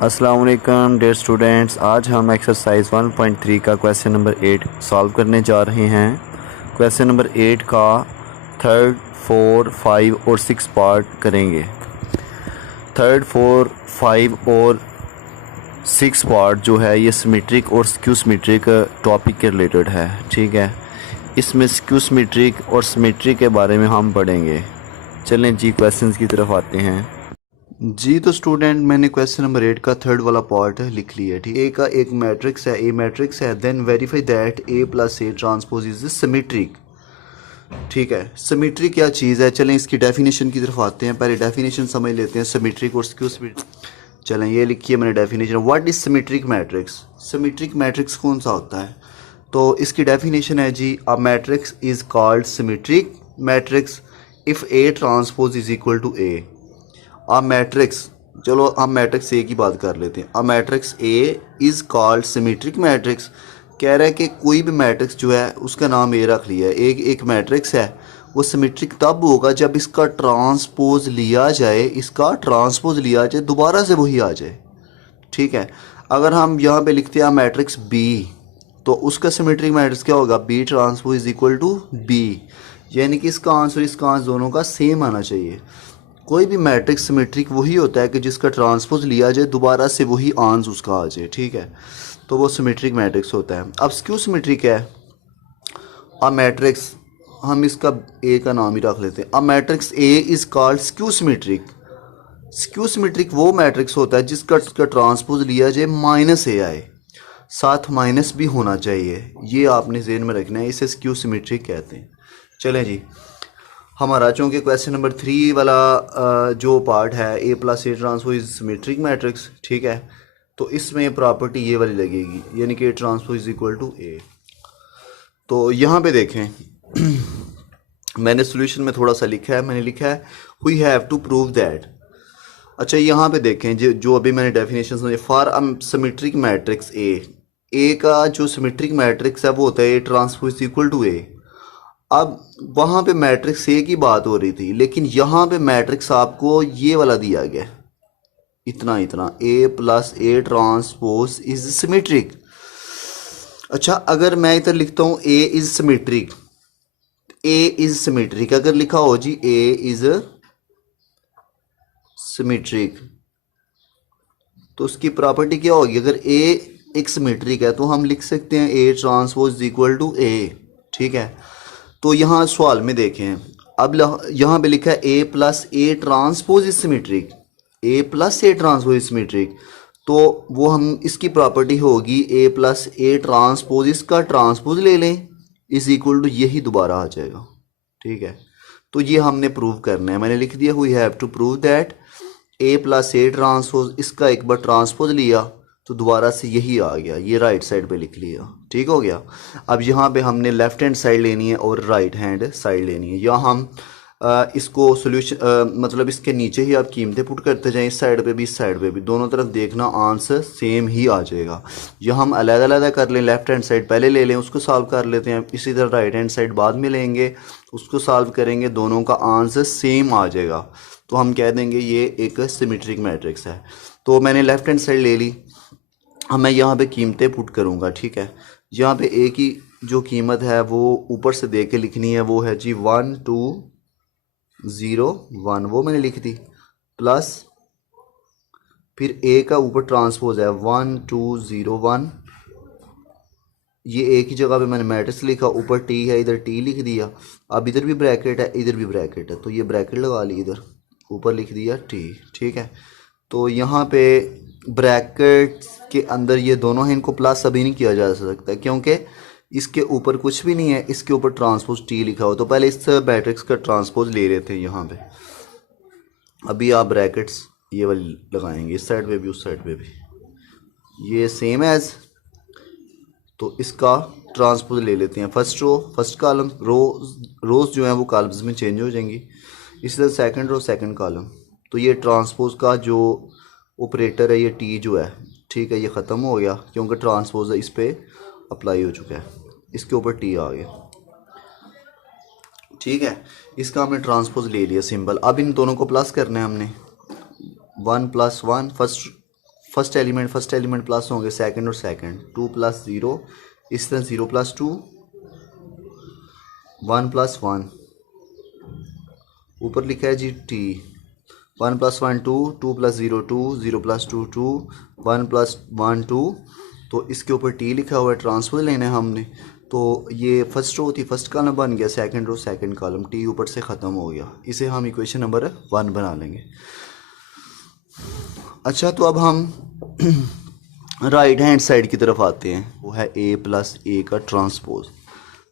अस्सलाम वालेकुम dear students, आज हम एक्सरसाइज 1.3 का क्वेश्चन नंबर 8 सॉल्व करने जा रहे हैं। क्वेश्चन नंबर 8 का थर्ड, 4, 5 और 6 पार्ट करेंगे। थर्ड, 4, 5 और 6 पार्ट जो है ये सिमेट्रिक और स्क्यू सिमेट्रिक टॉपिक के रिलेटेड है। ठीक है, इसमें स्क्यू सिमेट्रिक और सिमेट्रिक के बारे में हम पढ़ेंगे। चलें जी क्वेश्चंस की तरफ आते हैं। जी तो स्टूडेंट, मैंने क्वेश्चन नंबर 8 का थर्ड वाला पार्ट लिख लिया। ठीक, ए का एक मैट्रिक्स है, ए मैट्रिक्स है, then verify that A plus A transpose is symmetric. ठीक है, सिमेट्री क्या चीज़ है, चलें इसकी डेफिनेशन की तरफ आते हैं। पहले डेफिनेशन समझ लेते हैं सिमेट्रिक और स्क्यू सिमेट्रिक। चलें ये लिखिए मैंने definition, what is symmetric matrix. Symmetric matrix कौन सा होता है, तो इसकी डेफिनेशन है जी, a matrix is called symmetric matrix if A transpose is equal to A. A matrix, चलो हम मैट्रिक्स ए की बात कर लेते हैं। A matrix A is called symmetric matrix. कह रहा है कि कोई भी मैट्रिक्स जो है उसका नाम ए रख लिया है, एक मैट्रिक्स है, वो सिमेट्रिक तब होगा जब इसका ट्रांसपोज लिया जाए, दोबारा से वही आ जाए। ठीक है, अगर हम यहाँ पे लिखते हैं मैट्रिक्स बी, तो उसका सिमेट्रिक मैट्रिक्स क्या होगा, B transpose is equal to B, यानी कि इसका आंसर दोनों का सेम आना चाहिए। कोई भी मैट्रिक्स सिमेट्रिक वही होता है कि जिसका ट्रांसपोज लिया जाए, दोबारा से वही आंसर उसका आ जाए। ठीक है, तो वो सिमेट्रिक मैट्रिक्स होता है। अब स्क्यू सिमेट्रिक है, अ मैट्रिक्स, हम इसका ए का नाम ही रख लेते हैं। A matrix A is called skew symmetric. Skew symmetric वो मैट्रिक्स होता है जिसका ट्रांसपोज लिया जाए माइनस ए आए, साथ माइनस भी होना चाहिए, ये आपने ज़हन में रखना है, इसे स्क्यू सिमेट्रिक कहते हैं। चलें जी, हमारा चूँकि क्वेश्चन नंबर 3 वाला जो पार्ट है, A plus A transpose is symmetric matrix, ठीक है, तो इसमें प्रॉपर्टी ये वाली लगेगी, यानी कि A transpose is equal to A. तो यहाँ पे देखें मैंने सोल्यूशन में थोड़ा सा लिखा है, मैंने लिखा है we have to prove that. अच्छा, यहाँ पे देखें जो अभी मैंने डेफिनेशन समझे, for a symmetric matrix A का जो सिमेट्रिक मैट्रिक्स है वो होता है A transpose equal to A. अब वहाँ पे मैट्रिक्स ए की बात हो रही थी, लेकिन यहाँ पे मैट्रिक्स आपको ये वाला दिया गया, इतना A plus A transpose is symmetric. अच्छा, अगर मैं इधर लिखता हूँ ए इज सिमेट्रिक, अगर लिखा हो जी ए इज सिमेट्रिक, तो उसकी प्रॉपर्टी क्या होगी, अगर ए एक सिमेट्रिक है तो हम लिख सकते हैं ए ट्रांसपोज इक्वल टू ए। ठीक है, तो यहाँ सवाल में देखें, अब यहाँ पे लिखा है A plus A transpose is symmetric, तो वो हम इसकी प्रॉपर्टी होगी ए प्लस ए ट्रांसपोज, इसका ट्रांसपोज ले लें, इज इक्वल टू यही दोबारा आ जाएगा। ठीक है, तो ये हमने प्रूव करना है, मैंने लिख दिया we have to prove that A plus A transpose, इसका एक बार ट्रांसपोज लिया तो दोबारा से यही आ गया, ये राइट साइड पे लिख लिया। ठीक हो गया। अब यहाँ पे हमने लेफ्ट हैंड साइड लेनी है और राइट हैंड साइड लेनी है, या हम इसको सोल्यूशन मतलब इसके नीचे ही आप कीमतें पुट करते जाएं, इस साइड पे भी इस साइड पे भी, दोनों तरफ देखना आंसर सेम ही आ जाएगा। या हम अलग अलग कर लें, लेफ्ट हैंड साइड पहले ले लें, उसको सॉल्व कर लेते हैं, इसी तरह राइट हैंड साइड बाद में लेंगे, उसको सॉल्व करेंगे, दोनों का आंसर सेम आ जाएगा, तो हम कह देंगे ये एक सिमेट्रिक मैट्रिक्स है। तो मैंने लेफ्ट हैंड साइड ले ली, अब मैं यहाँ पे कीमतें पुट करूँगा। ठीक है, यहाँ पे ए की जो कीमत है वो ऊपर से दे के लिखनी है, वो है जी 1 2 0 1, वो मैंने लिख दी, प्लस फिर ए का ऊपर ट्रांसपोज है 1 2 0 1, ये ए की जगह पे मैंने मैट्रिक्स लिखा, ऊपर टी है, इधर टी लिख दिया। अब इधर भी ब्रैकेट है, इधर भी ब्रैकेट है, तो ये ब्रैकेट लगा ली, इधर ऊपर लिख दिया टी। ठीक है, तो यहाँ पे ब्रैकेट के अंदर ये दोनों हैं, इनको प्लस अभी नहीं किया जा सकता क्योंकि इसके ऊपर कुछ भी नहीं है, इसके ऊपर ट्रांसपोज टी लिखा हो, तो पहले इस मैट्रिक्स का ट्रांसपोज ले रहे थे यहाँ पे। अभी आप ब्रैकेट्स ये वाली लगाएंगे, इस साइड पे भी उस साइड पे भी, ये सेम एज, तो इसका ट्रांसपोज ले लेते हैं। फर्स्ट रो फर्स्ट कॉलम, रोज जो है वो कॉलम्स में चेंज हो जाएंगी, इसी तरह सेकंड रो सेकंड कॉलम, तो ये ट्रांसपोज का जो ऑपरेटर है ये टी जो है, ठीक है, ये ख़त्म हो गया क्योंकि ट्रांसपोज इस पर अप्लाई हो चुका है, इसके ऊपर टी आ गया। ठीक है, इसका हमने ट्रांसपोज ले लिया सिंबल। अब इन दोनों को प्लस करना है हमने, 1 + 1, फर्स्ट एलिमेंट प्लस होंगे सेकंड और सेकंड, 2 + 0, इस तरह 0 + 2, 1 + 1, ऊपर लिखा है जी t, 1 + 1 2, 2 + 0 2, 0 + 2 2, 1 + 1 2, तो इसके ऊपर t लिखा हुआ है, ट्रांसपोज लेना है हमने। तो ये फर्स्ट रो थी, फर्स्ट कॉलम बन गया, second row second column, t ऊपर से ख़त्म हो गया। इसे हम इक्वेशन नंबर 1 बना लेंगे। अच्छा, तो अब हम राइट हैंड साइड की तरफ आते हैं, वो है a + a का ट्रांसपोज।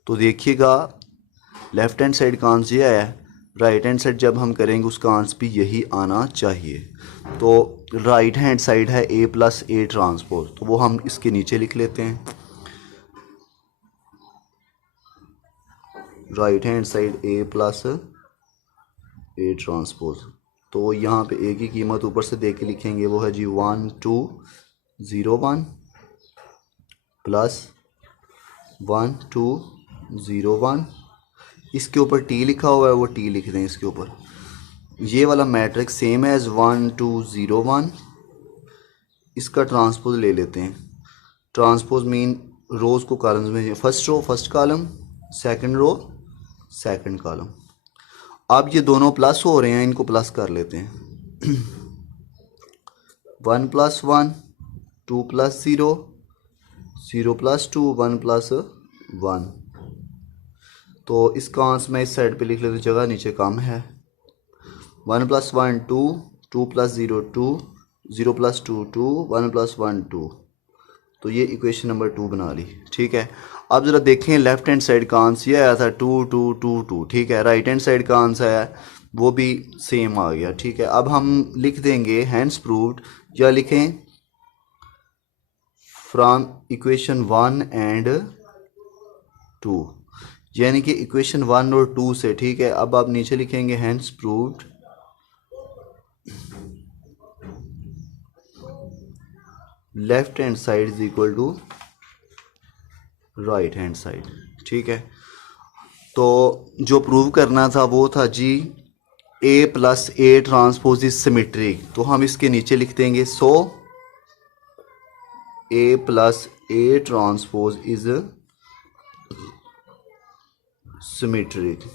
तो देखिएगा लेफ्ट हैंड साइड का आंसर यह है, राइट हैंड साइड जब हम करेंगे उसका आंसर भी यही आना चाहिए। तो राइट हैंड साइड है a + a ट्रांसपोज, तो वो हम इसके नीचे लिख लेते हैं। Right hand side a + a transpose, तो यहाँ पे a की कीमत ऊपर से दे के लिखेंगे, वो है जी 1 2 0 1 + 1 2 0 1, इसके ऊपर t लिखा हुआ है, वो t लिख दें इसके ऊपर। ये वाला मैट्रिक्स सेम एज 1 2 0 1, इसका ट्रांसपोज ले लेते हैं। ट्रांसपोज मीन रोज़ को कॉलम्स में, first row first column, second row second column. अब ये दोनों प्लस हो रहे हैं, इनको प्लस कर लेते हैं। 1 + 1, 2 + 0, 0 + 2, 1 + 1, तो इसका आंसर मैं इस साइड पे लिख लेता हूँ, जगह नीचे कम है। 1 + 1 2, 2 + 0 2, 0 + 2 2, 1 + 1 2, तो ये इक्वेशन नंबर 2 बना ली। ठीक है, अब ज़रा देखें लेफ्ट हैंड साइड का आंसर ये आया था 2 2 2 2। ठीक है, राइट हैंड साइड का आंसर है वो भी सेम आ गया। ठीक है, अब हम लिख देंगे हैंस प्रूव्ड, या लिखें फ्रॉम इक्वेशन 1 एंड 2, यानी कि इक्वेशन 1 और 2 से। ठीक है, अब आप नीचे लिखेंगे hence proved left hand side is equal to right hand side. ठीक है, तो जो प्रूव करना था वो था जी a + a transpose is symmetric, तो हम इसके नीचे लिख देंगे so a + a transpose is symmetric.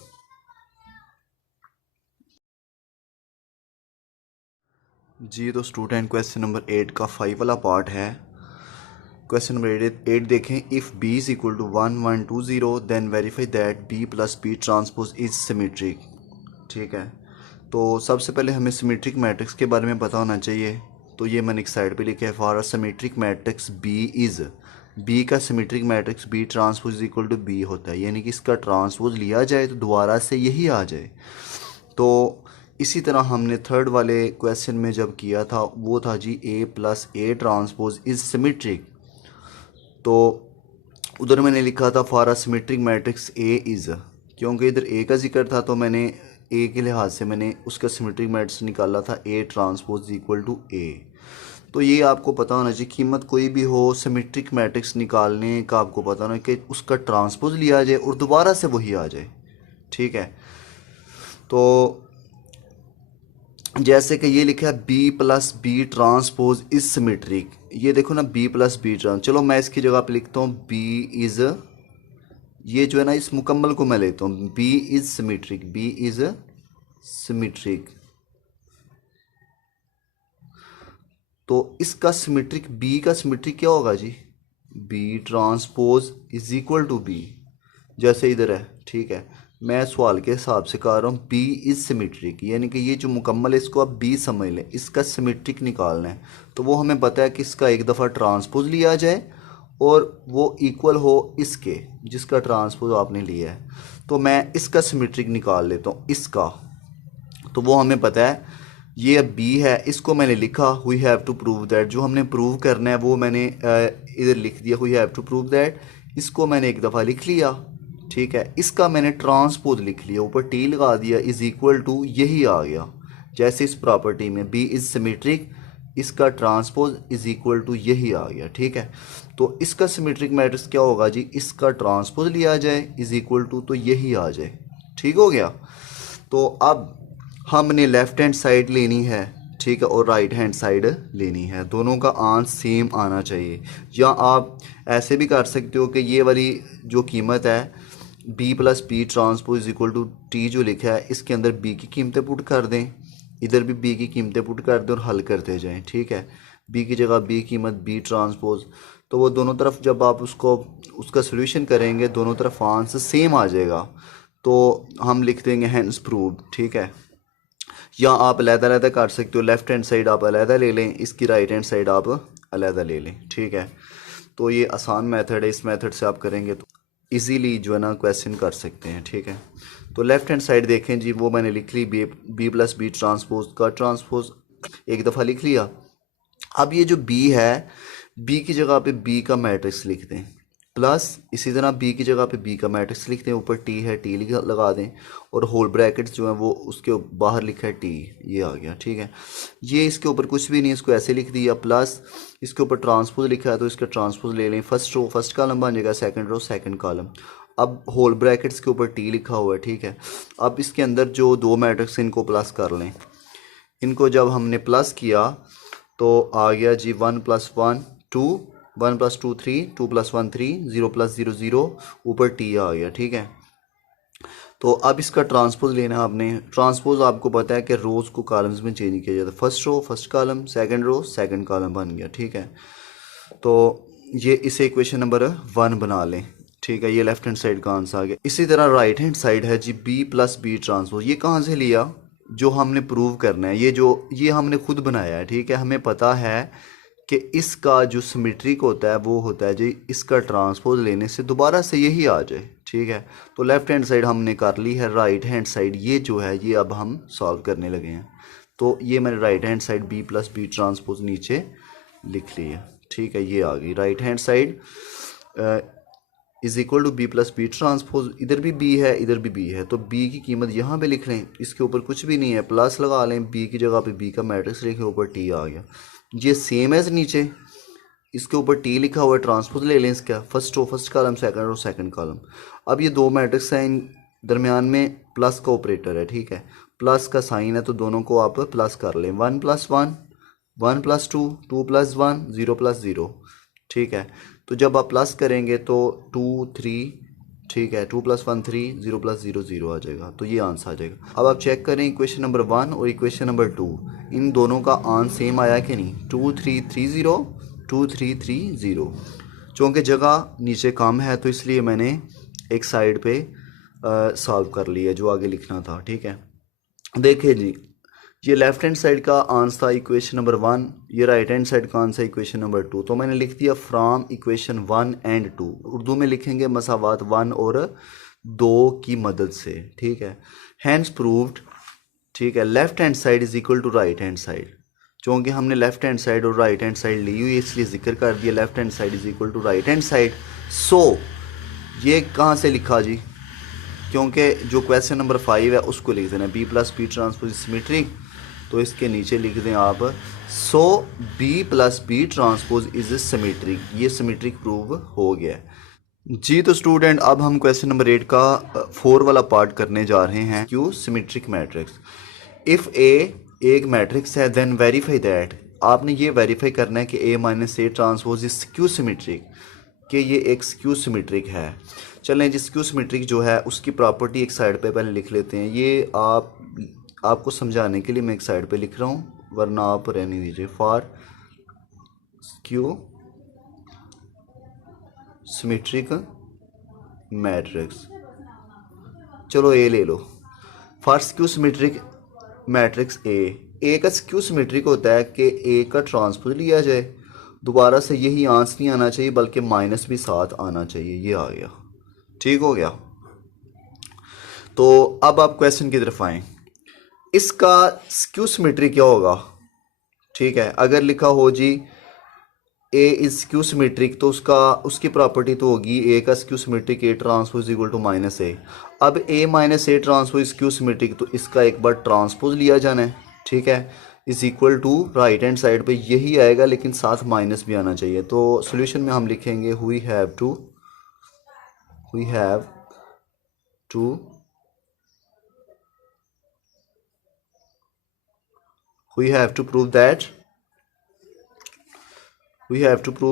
जी तो स्टूडेंट क्वेश्चन नंबर 8 का 5 वाला पार्ट है। क्वेश्चन नंबर 8 देखें, if b is equal to 1 1 2 0 then verify that b + b transpose is symmetric. ठीक है, तो सबसे पहले हमें सिमेट्रिक मैट्रिक्स के बारे में पता होना चाहिए। तो ये मैंने एक साइड पे लिखा है, for a symmetric matrix b is, b का symmetric matrix b transpose is equal to b होता है, यानी कि इसका ट्रांसपोज लिया जाए तो दोबारा से यही आ जाए। तो इसी तरह हमने थर्ड वाले क्वेश्चन में जब किया था वो था जी a + a transpose is symmetric, तो उधर मैंने लिखा था for a symmetric matrix a is, क्योंकि इधर a का जिक्र था तो मैंने a के लिहाज से मैंने उसका सिमेट्रिक मैट्रिक्स निकाला था a transpose equal to a। तो ये आपको पता होना चाहिए, कीमत कोई भी हो सिमेट्रिक मैट्रिक्स निकालने का आपको पता होना कि उसका ट्रांसपोज लिया जाए और दोबारा से वही आ जाए। ठीक है, तो जैसे कि ये लिखा है b + b transpose is symmetric, ये देखो ना b + b ट्रांस, चलो मैं इसकी जगह पे लिखता हूँ b इज़, ये जो है ना इस मुकम्मल को मैं लेता हूँ, b is symmetric, b is symmetric. तो इसका सिमेट्रिक, b का सिमेट्रिक क्या होगा जी, b transpose is equal to b, जैसे इधर है। ठीक है, मैं सवाल के हिसाब से कह रहा हूँ b इज़ सिमेट्रिक, यानी कि ये जो मुकम्मल है इसको आप b समझ लें, इसका सिमेट्रिक निकालना है। तो वो हमें पता है कि इसका एक दफ़ा ट्रांसपोज लिया जाए और वो इक्वल हो इसके जिसका ट्रांसपोज आपने लिया है। तो मैं इसका सिमेट्रिक निकाल लेता हूँ इसका, तो वो हमें पता है ये b है, इसको मैंने लिखा we have to prove that, जो हमने प्रूव करना है वो मैंने इधर लिख दिया we have to prove that, इसको मैंने एक दफ़ा लिख लिया। ठीक है, इसका मैंने ट्रांसपोज लिख लिया, ऊपर टी लगा दिया, इज इक्वल टू यही आ गया। जैसे इस प्रॉपर्टी में b इज़ सिमेट्रिक, इसका ट्रांसपोज इज इक्वल टू यही आ गया। ठीक है, तो इसका सिमेट्रिक मैट्रिक्स क्या होगा जी, इसका ट्रांसपोज लिया जाए इज इक्वल टू तो यही आ जाए। ठीक हो गया, तो अब हमने लेफ्ट हैंड साइड लेनी है। ठीक है, और राइट हैंड साइड लेनी है। दोनों का आंसर सेम आना चाहिए। या आप ऐसे भी कर सकते हो कि ये वाली जो कीमत है B plus B transpose equal to T जो लिखा है, इसके अंदर बी की कीमतें पुट कर दें, इधर भी बी की कीमतें पुट कर दें और हल करते जाएं। ठीक है, बी की जगह बी कीमत बी ट्रांसपोज, तो वो दोनों तरफ जब आप उसको उसका सोल्यूशन करेंगे दोनों तरफ आंसर सेम आ जाएगा, तो हम लिख देंगे हैंस प्रूव्ड। ठीक है, या आप अलग-अलग कर सकते हो, लेफ्ट हैंड साइड आप अलग ले लें, इसकी राइट हैंड साइड आप अलग ले लें। ठीक है, तो ये आसान मेथड है, इस मेथड से आप करेंगे तो इजीली जो है ना क्वेश्चन कर सकते हैं। ठीक है, तो लेफ्ट हैंड साइड देखें जी, वो मैंने लिख ली बी प्लस बी ट्रांसपोज का ट्रांसपोज एक दफ़ा लिख लिया। अब ये जो बी है, बी की जगह पे बी का मैट्रिक्स लिख दें, प्लस इसी तरह बी की जगह पे बी का मैट्रिक्स लिख दें, ऊपर टी है टी लगा दें, और होल ब्रैकेट्स जो है वो उसके बाहर लिखा है टी, ये आ गया। ठीक है, ये इसके ऊपर कुछ भी नहीं, इसको ऐसे लिख दिया, प्लस इसके ऊपर ट्रांसपोज लिखा है तो इसका ट्रांसपोज ले लें, फर्स्ट रो फर्स्ट कॉलम बन जाएगा, सेकंड रो सेकंड कॉलम। अब होल ब्रैकेट्स के ऊपर टी लिखा हुआ है। ठीक है, अब इसके अंदर जो दो मैट्रिक्स इनको प्लस कर लें, इनको जब हमने प्लस किया तो आ गया जी 1 + 1 2, 1 + 2 3, 2 + 1 3, 0 + 0 0, ऊपर टी आ गया। ठीक है, तो अब इसका ट्रांसपोज लेना है आपने। ट्रांसपोज आपको पता है कि रोज़ को कॉलम्स में चेंज किया जाता है, first row first column, second row second column बन गया। ठीक है, तो ये इसे इक्वेशन नंबर 1 बना लें। ठीक है, ये लेफ्ट हैंड साइड का आंसर आ गया। इसी तरह राइट हैंड साइड है जी बी प्लस बी ट्रांसपोज, ये कहाँ से लिया, जो हमने प्रूव करना है, ये हमने खुद बनाया है। ठीक है, हमें पता है कि इसका जो सिमेट्रिक होता है वो होता है जी इसका ट्रांसपोज लेने से दोबारा से यही आ जाए। ठीक है, तो लेफ्ट हैंड साइड हमने कर ली है, राइट हैंड साइड ये जो है ये अब हम सॉल्व करने लगे हैं। तो ये मैंने right hand side B plus B transpose नीचे लिख ली है। ठीक है, ये आ गई right hand side is equal to B plus B transpose, इधर भी बी है इधर भी बी है, तो बी की कीमत यहाँ पे लिख लें, इसके ऊपर कुछ भी नहीं है, प्लस लगा लें, बी की जगह पे बी का मैट्रिक्स लिखे, ऊपर टी आ गया। ये सेम है नीचे, इसके ऊपर टी लिखा हुआ है, ट्रांसपोज ले लें इसका, first row first column, second row second column. अब ये दो मैट्रिक्स हैं, इन दरमियान में प्लस का ऑपरेटर है। ठीक है, प्लस का साइन है तो दोनों को आप प्लस कर लें, 1 + 1, 1 + 2, 2 + 1, 0 + 0। ठीक है, तो जब आप प्लस करेंगे तो 2 3, ठीक है, 2 + 1 3, 0 + 0 0 आ जाएगा, तो ये आंसर आ जाएगा। अब आप चेक करें इक्वेशन नंबर 1 और इक्वेशन नंबर 2, इन दोनों का आंसर सेम आया कि नहीं, 2 3 3 0, 2 3 3 0। चूँकि जगह नीचे कम है तो इसलिए मैंने एक साइड पे सॉल्व कर लिया जो आगे लिखना था। ठीक है, देखिए जी, ये लेफ्ट हैंड साइड का आंसर था इक्वेशन नंबर 1, ये राइट हैंड साइड का आंसर इक्वेशन नंबर 2, तो मैंने लिख दिया फ्रॉम इक्वेशन 1 एंड 2, उर्दू में लिखेंगे मसावात 1 और 2 की मदद से। ठीक है, हैंस प्रूव्ड। ठीक है, left hand side is equal to right hand side, चूँकि हमने लेफ्ट हैंड साइड और राइट हैंड साइड ली हुई है इसलिए जिक्र कर दिया left hand side is equal to right hand side. So ये कहाँ से लिखा जी, क्योंकि जो क्वेश्चन नंबर 5 है उसको लिख देना B plus B transpose symmetric, तो इसके नीचे लिख दें आप so B plus B transpose is symmetric, ये सिमेट्रिक प्रूव हो गया जी। तो स्टूडेंट अब हम क्वेश्चन नंबर 8 का 4 वाला पार्ट करने जा रहे हैं, क्यू सिमेट्रिक मैट्रिक्स। इफ़ ए एक मैट्रिक्स है देन वेरीफाई दैट, आपने ये वेरीफाई करना है कि A minus A transpose is skew symmetric, कि ये एक स्क्यू सिमेट्रिक है। चलें जी, स्क्यू सिमेट्रिक जो है उसकी प्रॉपर्टी एक साइड पे पहले लिख लेते हैं, ये आपको समझाने के लिए मैं एक साइड पे लिख रहा हूँ, वरना आप रहने दीजिए। फॉर स्क्यू सिमेट्रिक मैट्रिक्स, चलो ए ले लो, for skew symmetric matrix A का स्क्यू सिमेट्रिक होता है कि ए का ट्रांसपोज लिया जाए, दोबारा से यही आंसर नहीं आना चाहिए बल्कि माइनस भी साथ आना चाहिए, ये आ गया। ठीक हो गया, तो अब आप क्वेश्चन की तरफ आएँ, इसका स्क्यू सिमेट्रिक क्या होगा। ठीक है, अगर लिखा हो जी ए इज स्क्यू सिमेट्रिक तो उसकी प्रॉपर्टी तो होगी ए का skew symmetric A transpose equal to minus A. अब A minus A transpose skew symmetric, तो इसका एक बार ट्रांसपोज लिया जाना है। ठीक है, is equal to right hand side पे यही आएगा लेकिन साथ माइनस भी आना चाहिए, तो सोल्यूशन में हम लिखेंगे we have to we have to prove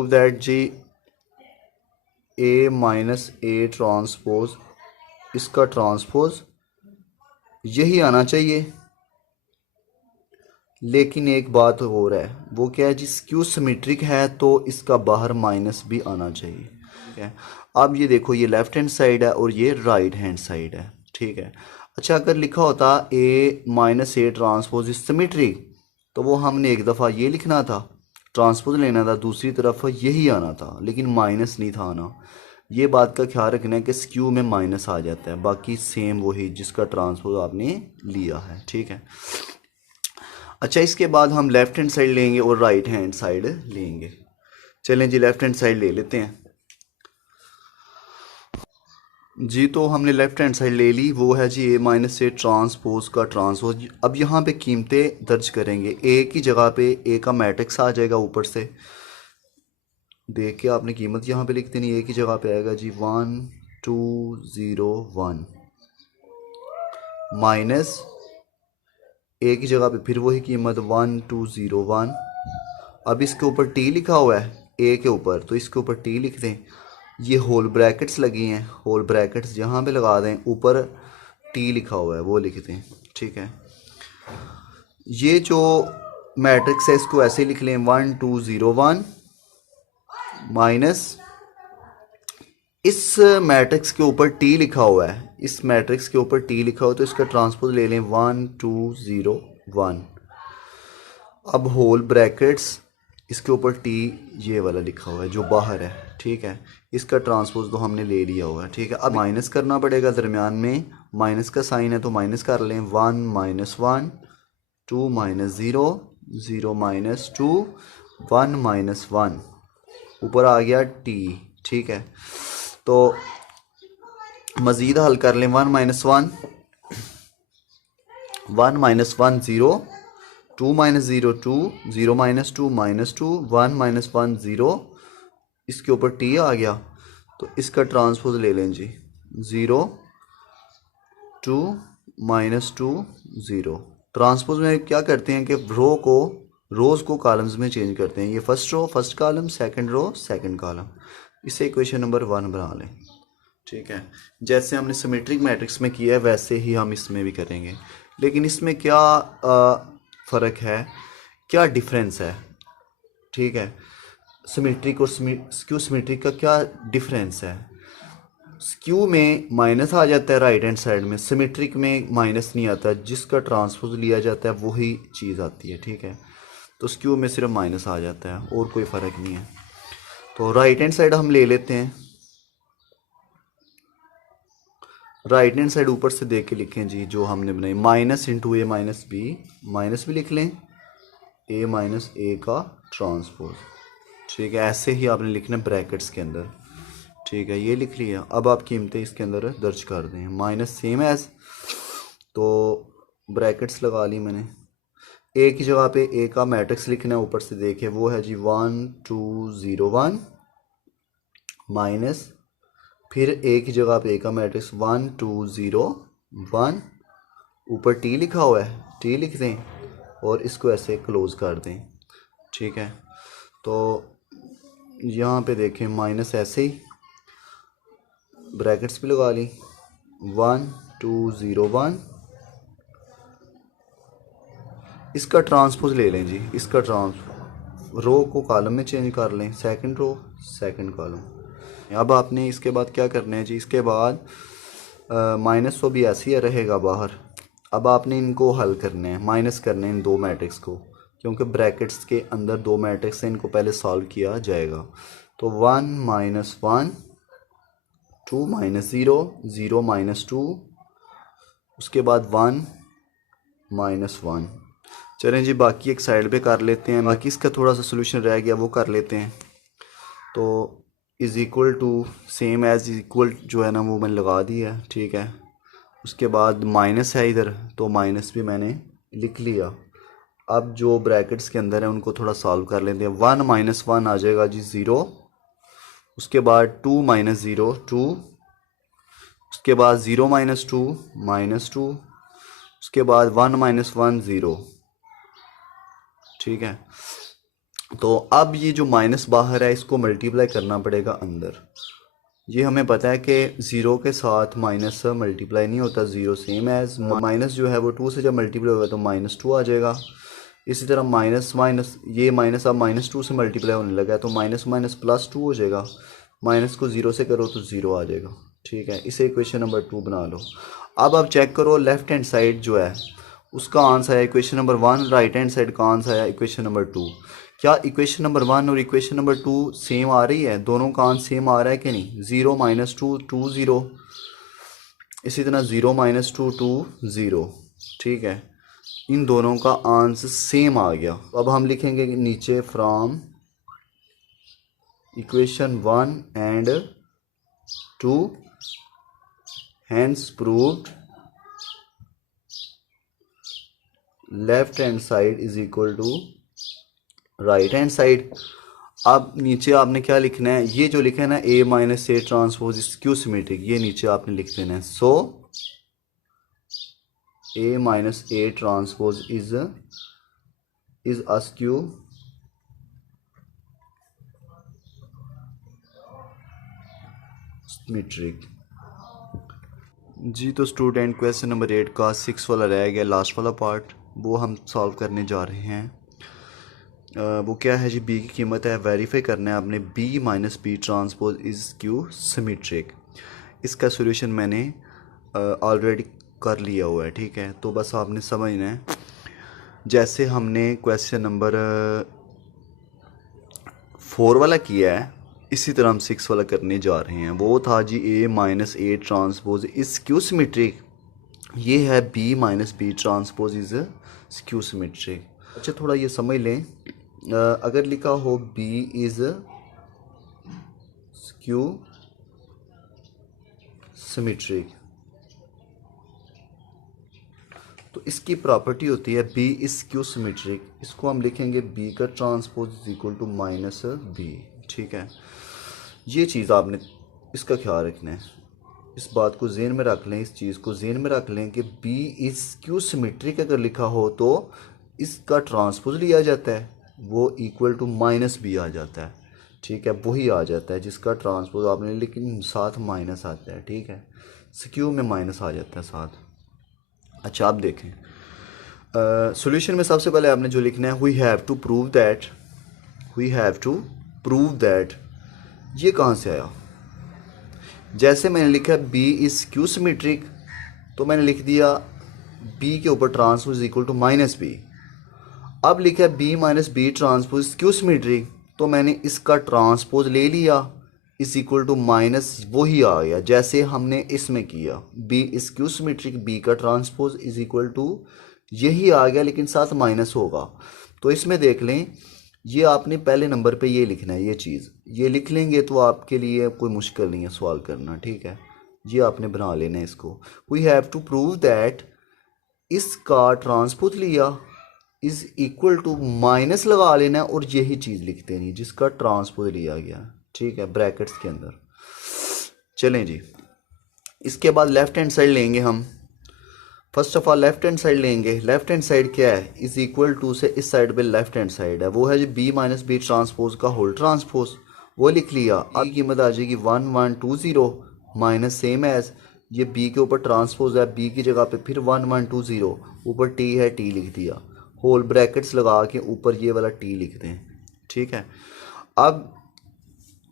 that जी ए माइनस ए ट्रांसपोज, इसका ट्रांसपोज यही आना चाहिए। लेकिन एक बात और है, वो क्या है जी, स्क्यू सिमेट्रिक है तो इसका बाहर माइनस भी आना चाहिए। ठीक है, अब ये देखो, ये लेफ्ट हैंड साइड है और ये राइट हैंड साइड है। ठीक है, अच्छा अगर लिखा होता A minus A transpose is symmetric, तो वो हमने एक दफ़ा ये लिखना था, ट्रांसपोज लेना था, दूसरी तरफ यही आना था, लेकिन माइनस नहीं था आना। ये बात का ख्याल रखना है कि स्क्यू में माइनस आ जाता है, बाकी सेम वही जिसका ट्रांसपोज आपने लिया है। ठीक है, अच्छा इसके बाद हम लेफ़्ट हैंड साइड लेंगे और राइट हैंड साइड लेंगे। चलें जी, लेफ़्ट हैंड साइड ले लेते हैं जी। तो हमने लेफ़्ट हैंड साइड ले ली, वो है जी ए माइनस ए ट्रांसपोज का ट्रांसपोज। अब यहाँ पे कीमतें दर्ज करेंगे। ए की जगह पे ए का मैट्रिक्स आ जाएगा, ऊपर से देख के आपने कीमत यहाँ पे लिख देनी। ए की जगह पे आएगा जी 1 2 0 1 माइनस ए की जगह पे फिर वही कीमत 1 2 0 1। अब इसके ऊपर टी लिखा हुआ है ए के ऊपर, तो इसके ऊपर टी लिख दें। ये होल ब्रैकेट्स लगी हैं, होल ब्रैकेट्स जहाँ पे लगा दें, ऊपर टी लिखा हुआ है वो लिख दें। ठीक है, ये जो मैट्रिक्स है इसको ऐसे लिख लें 1 2 0 1 माइनस इस मैट्रिक्स के ऊपर टी लिखा हुआ है, इस मैट्रिक्स के ऊपर टी लिखा हुआ है, तो इसका ट्रांसपोज ले लें 1 2 0 1। अब होल ब्रैकेट्स, इसके ऊपर टी ये वाला लिखा हुआ है जो बाहर है। ठीक है, इसका ट्रांसपोज तो हमने ले लिया हुआ है। ठीक है, अब माइनस करना पड़ेगा, दरमियान में माइनस का साइन है तो माइनस कर लें। 1 माइनस 1 2 माइनस 0 0 माइनस 2 1 माइनस 1, ऊपर आ गया टी। ठीक है, तो मज़ीद हल कर लें। 1 minus 1 1 minus 1 0 2 minus 0 2 0 minus 2 minus 2 1 minus 1 0, इसके ऊपर टी आ गया, तो इसका ट्रांसपोज ले लें जी 0 2 माइनस 2 0। ट्रांसपोज में क्या करते हैं कि रोज़ को कॉलम्स में चेंज करते हैं। ये first row first column, second row second column. इसे इक्वेशन नंबर 1 बना लें। ठीक है, जैसे हमने सिमेट्रिक मैट्रिक्स में किया है वैसे ही हम इसमें भी करेंगे। लेकिन इसमें क्या फ़र्क है, क्या डिफरेंस है? ठीक है, सिमेट्रिक और स्क्यू सिमेट्रिक का क्या डिफरेंस है? स्क्यू में माइनस आ जाता है राइट हैंड साइड में, सिमेट्रिक में माइनस नहीं आता, जिसका ट्रांसपोज लिया जाता है वही चीज़ आती है। ठीक है, तो स्क्यू में सिर्फ माइनस आ जाता है और कोई फ़र्क नहीं है। तो राइट हैंड साइड हम ले लेते हैं। राइट हैंड साइड ऊपर से देख के लिखें जी, जो हमने बनाई माइनस इंटू ए माइनस बी, माइनस भी लिख लें ए माइनस ए का ट्रांसपोज। ठीक है, ऐसे ही आपने लिखना ब्रैकेट्स के अंदर। ठीक है, ये लिख लिया। अब आप कीमतें इसके अंदर दर्ज कर दें। माइनस सेम एज, तो ब्रैकेट्स लगा ली मैंने। ए की जगह पे ए का मैट्रिक्स लिखना है, ऊपर से देखें वो है जी 1 2 0 1 माइनस फिर ए की जगह पे ए का मैट्रिक्स 1 2 0 1, ऊपर टी लिखा हुआ है, टी लिख दें और इसको ऐसे क्लोज कर दें। ठीक है, तो यहाँ पे देखें माइनस ऐसे ही ब्रैकेट्स भी लगा ली 1 2 0 1। इसका ट्रांसपोज ले लें जी, इसका रो को कॉलम में चेंज कर लें, सेकंड रो सेकंड कॉलम। अब आपने इसके बाद क्या करना है जी, इसके बाद माइनस तो भी ऐसे ही रहेगा बाहर। अब आपने इनको हल करने हैं, माइनस करने हैं इन दो मैट्रिक्स को, क्योंकि ब्रैकेट्स के अंदर दो मैट्रिक्स हैं, इनको पहले सॉल्व किया जाएगा। तो 1 माइनस 1 2 माइनस 0 0 माइनस 2, उसके बाद 1 माइनस 1। चलें जी, बाकी एक साइड पे कर लेते हैं, बाकी इसका थोड़ा सा सोल्यूशन रह गया वो कर लेते हैं। तो is equal to same as equal जो है ना वो मैंने लगा दी है। ठीक है, उसके बाद माइनस है इधर, तो माइनस भी मैंने लिख लिया। अब जो ब्रैकेट्स के अंदर है उनको थोड़ा सॉल्व कर लेते हैं। 1 माइनस 1 आ जाएगा जी 0, उसके बाद 2 माइनस 0 2, उसके बाद 0 माइनस 2 -2, उसके बाद 1 माइनस 1 0, ठीक है। तो अब ये जो माइनस बाहर है इसको मल्टीप्लाई करना पड़ेगा अंदर। ये हमें पता है कि ज़ीरो के साथ माइनस मल्टीप्लाई नहीं होता, ज़ीरो सेम एज माइनस जो है वो टू से जब मल्टीप्लाई होगा तो माइनस टू आ जाएगा। इसी तरह माइनस माइनस ये माइनस अब माइनस टू से मल्टीप्लाई होने लगा है तो माइनस माइनस प्लस टू हो जाएगा। माइनस को ज़ीरो से करो तो ज़ीरो आ जाएगा। ठीक है, इसे इक्वेशन नंबर 2 बना लो। अब आप चेक करो लेफ्ट हैंड साइड जो है उसका आंसर है equation number 1, right hand side का आंसर है इक्वेशन नंबर 2। क्या इक्वेशन नंबर 1 और इक्वेशन नंबर 2 सेम आ रही है? दोनों का आंसर सेम आ रहा है कि नहीं? 0 माइनस टू टू ज़ीरो, इसी तरह 0 माइनस टू टू ज़ीरो। ठीक है, इन दोनों का आंसर सेम आ गया। अब हम लिखेंगे नीचे from equation 1 and 2 hence proved left hand side is equal to right hand side. अब नीचे आपने क्या लिखना है? ये जो लिखा है ना a minus A transpose is skew symmetric, ये नीचे आपने लिख देना है। So a minus A transpose is a skew symmetric. जी तो स्टूडेंट क्वेश्चन नंबर 8 का 6 वाला रह गया, लास्ट वाला पार्ट, वो हम सॉल्व करने जा रहे हैं। वो क्या है जी? बी की कीमत है, वेरीफाई करना है आपने B minus B transpose is skew symmetric. इसका सॉल्यूशन मैंने ऑलरेडी कर लिया हुआ है। ठीक है, तो बस आपने समझना है जैसे हमने क्वेश्चन नंबर 4 वाला किया है इसी तरह हम 6 वाला करने जा रहे हैं। वो था जी a minus A transpose is skew symmetric, ये है b minus B transpose is skew symmetric. अच्छा थोड़ा ये समझ लें, अगर लिखा हो b इज स्क्यू सिमेट्रिक तो इसकी प्रॉपर्टी होती है b इज स्क्यू सिमेट्रिक, इसको हम लिखेंगे b का transpose is equal to minus b। ठीक है, ये चीज़ आपने इसका ख्याल रखना है, इस बात को जेहन में रख लें, इस चीज़ को जेहन में रख लें कि b इज क्यू सिमेट्रिक अगर लिखा हो तो इसका ट्रांसपोज लिया जाता है, वो इक्वल टू माइनस बी आ जाता है। ठीक है, वही आ जाता है जिसका ट्रांसपोज आपने, लेकिन साथ माइनस आता है। ठीक है, स्क्यू में माइनस आ जाता है साथ। अच्छा आप देखें सॉल्यूशन में सबसे पहले आपने जो लिखना है we have to prove that, ये कहाँ से आया? जैसे मैंने लिखा b इज क्यू सिमेट्रिक तो मैंने लिख दिया b के ऊपर transpose is equal to minus B. अब लिखा b minus B transpose skew symmetric तो मैंने इसका ट्रांसपोज ले लिया इज इक्वल टू माइनस, वही आ गया जैसे हमने इसमें किया b is skew symmetric, b का ट्रांसपोज इज इक्वल टू यही आ गया लेकिन साथ माइनस होगा। तो इसमें देख लें, ये आपने पहले नंबर पे ये लिखना है, ये चीज़ ये लिख लेंगे तो आपके लिए कोई मुश्किल नहीं है सवाल करना। ठीक है, ये आपने बना लेना है इसको। We have to prove that इसका ट्रांसपोज लिया इज इक्वल टू माइनस लगा लेना है और यही चीज़ लिख देनी जिसका ट्रांसपोज लिया गया। ठीक है, ब्रैकेट्स के अंदर। चलें जी, इसके बाद लेफ्ट हैंड साइड लेंगे हम। First of all left hand side लेंगे। लेफ्ट हैंड साइड क्या है? इज इक्वल टू से इस साइड पे लेफ्ट हैंड साइड है, वो है जो b माइनस बी ट्रांसपोज का होल ट्रांसपोज, वो लिख लिया। अब कीमत आ जाएगी 1120 माइनस सेम एज ये b के ऊपर ट्रांसपोज है, b की जगह पे फिर 1120 ऊपर t है, t लिख दिया, होल ब्रैकेट्स लगा के ऊपर ये वाला t लिख दें। ठीक है, अब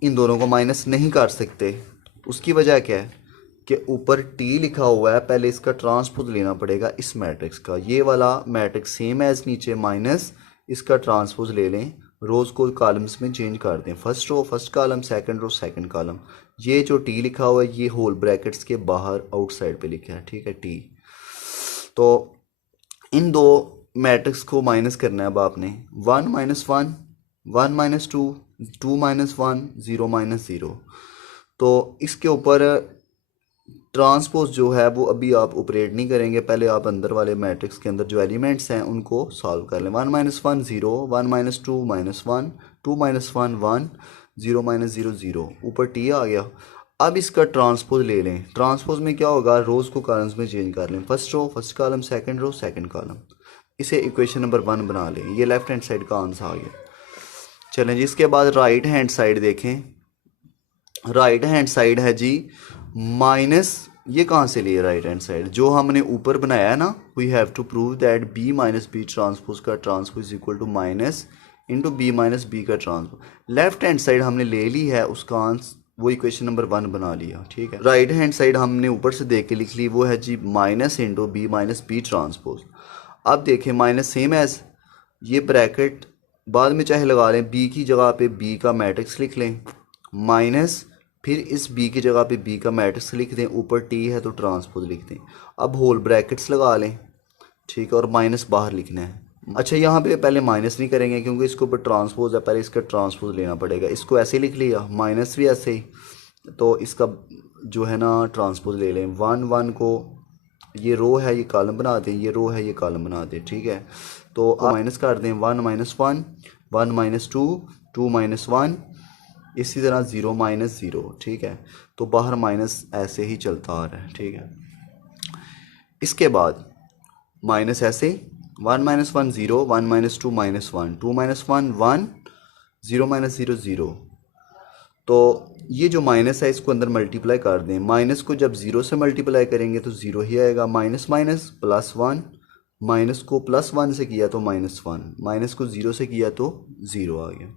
इन दोनों को माइनस नहीं कर सकते, उसकी वजह क्या है कि ऊपर t लिखा हुआ है, पहले इसका ट्रांसपोज लेना पड़ेगा इस मैट्रिक्स का। ये वाला मैट्रिक्स सेम एज नीचे माइनस इसका ट्रांसपोज ले लें, रोज़ को कॉलम्स में चेंज कर दें, first row first column, second row second column. ये जो t लिखा हुआ है ये होल ब्रैकेट्स के बाहर आउटसाइड पे लिखा है। ठीक है, t। तो इन दो मैट्रिक्स को माइनस करना है अब आपने, 1 माइनस 1, 1 माइनस 2, 2 माइनस 1, 0 माइनस 0। तो इसके ऊपर ट्रांसपोज जो है वो अभी आप ऑपरेट नहीं करेंगे, पहले आप अंदर वाले मैट्रिक्स के अंदर जो एलिमेंट्स हैं उनको सॉल्व कर लें। 1 minus 1 0, 1 minus 2 minus 1, 2 minus 1 1, 0 minus 0 0, ऊपर t आ गया। अब इसका ट्रांसपोज ले लें। ट्रांसपोज में क्या होगा? रोज़ को कॉलम्स में चेंज कर लें, first row first column, second row second column. इसे इक्वेशन नंबर 1 बना लें। ये लेफ्ट हैंड साइड का आंसर आ गया। चलें जी, इसके बाद राइट हैंड साइड देखें। राइट हैंड साइड है जी माइनस, ये कहाँ से लिए राइट हैंड साइड, जो हमने ऊपर बनाया है ना, we have to prove that B minus B transpose का transpose is equal to minus into B minus B का ट्रांसपोज। लेफ्ट हैंड साइड हमने ले ली है, उसका आंसर वो इक्वेशन नंबर 1 बना लिया, ठीक है। राइट हैंड साइड हमने ऊपर से देख के लिख ली, वो है जी minus into B minus B transpose. अब देखें माइनस सेम एज, ये ब्रैकेट बाद में चाहे लगा लें, बी की जगह पे बी का मैट्रिक्स लिख लें, माइनस फिर इस बी की जगह पे बी का मैट्रिक्स लिख दें, ऊपर टी है तो ट्रांसपोज लिख दें। अब होल ब्रैकेट्स लगा लें, ठीक है, और माइनस बाहर लिखना है। अच्छा, यहाँ पे पहले माइनस नहीं करेंगे क्योंकि इसके ऊपर ट्रांसपोज है, पहले इसका ट्रांसपोज लेना पड़ेगा। इसको ऐसे लिख लिया, माइनस भी ऐसे ही, तो इसका जो है ना ट्रांसपोज ले लें। 1 1 को, ये रो है ये कॉलम बना दें, ये रो है ये कॉलम बना दें, ठीक है। तो आप माइनस कर दें, 1 माइनस 1, 1 माइनस 2, 2 माइनस 1, इसी तरह 0 माइनस 0, ठीक है। तो बाहर माइनस ऐसे ही चलता आ रहा है, ठीक है। इसके बाद माइनस ऐसे 1 minus 1 0, 1 minus 2 minus 1, 2 minus 1 1, 0 minus 0 0। तो ये जो माइनस है इसको अंदर मल्टीप्लाई कर दें। माइनस को जब 0 से मल्टीप्लाई करेंगे तो 0 ही आएगा। माइनस माइनस प्लस 1, माइनस को प्लस 1 से किया तो माइनस 1, माइनस को 0 से किया तो 0 आ गया।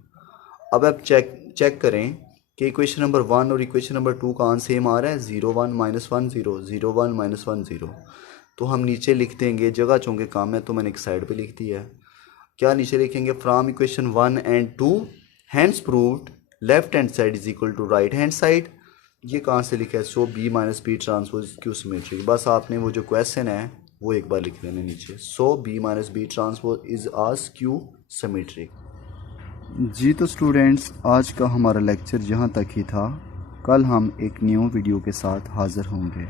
अब आप चेक करें कि इक्वेशन नंबर 1 और इक्वेशन नंबर 2 का आंसर सेम आ रहा है, 0 1 माइनस 1 0, 0 1 माइनस 1 0। तो हम नीचे लिख देंगे, जगह चूँकि काम है तो मैंने एक साइड पे लिख दिया है। क्या नीचे लिखेंगे, from equation 1 and 2 hence proved left hand side is equal to right hand side. ये कहाँ से लिखा है, so B minus B transpose skew symmetric. बस आपने वो जो क्वेश्चन है वो एक बार लिख देना नीचे, so B minus B transpose is a skew symmetric. जी तो स्टूडेंट्स, आज का हमारा लेक्चर यहाँ तक ही था। कल हम एक न्यू वीडियो के साथ हाज़िर होंगे।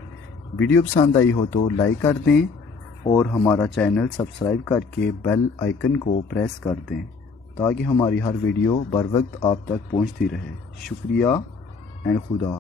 वीडियो पसंद आई हो तो लाइक कर दें और हमारा चैनल सब्सक्राइब करके बेल आइकन को प्रेस कर दें ताकि हमारी हर वीडियो बर वक्त आप तक पहुँचती रहे। शुक्रिया एंड खुदा।